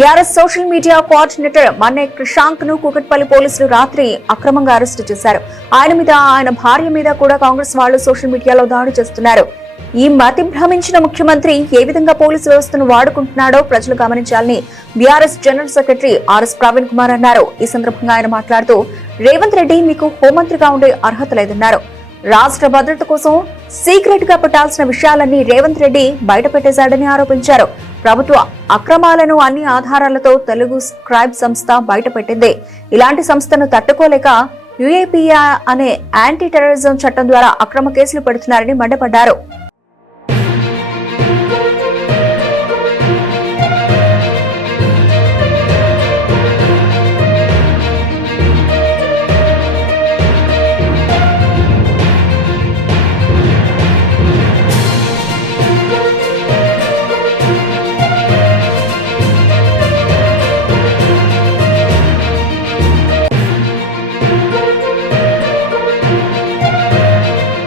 BRS social media coordinator మన్నే క్రిషాంక్ ను కూకట్పల్లి పోలీసులు రాత్రి అక్రమంగా అరెస్టు చేశారు. ఆయన మీద, ఆయన భార్య మీద కూడా కాంగ్రెస్ వాళ్లు సోషల్ మీడియాలో దాడి చేస్తున్నారు. ఈ మతి భ్రమించిన ముఖ్యమంత్రి ఏ విధంగా పోలీసు వ్యవస్థను వాడుకుంటున్నాడో ప్రజలు గమనించాలని BRS general secretary RS Praveen Kumar అన్నారు. ఈ సందర్భంగా ఆయన మాట్లాడుతూ, రేవంత్ రెడ్డి మీకు హోంమంత్రిగా ఉండే అర్హత లేదన్నారు. రాష్ట్ర భద్రత కోసం సీక్రెట్ గా పెట్టాల్సిన విషయాలన్నీ రేవంత్ రెడ్డి బయటపెట్టేశాడని ఆరోపించారు. ప్రభుత్వ అక్రమాలను అన్ని ఆధారాలతో తెలుగు స్క్రైబ్ సంస్థ బయటపెట్టింది. ఇలాంటి సంస్థను తట్టుకోలేక యుఏపీఏ అనే యాంటీ టెర్రరిజం చట్టం ద్వారా అక్రమ కేసులు పెడుతున్నారని మండిపడ్డారు.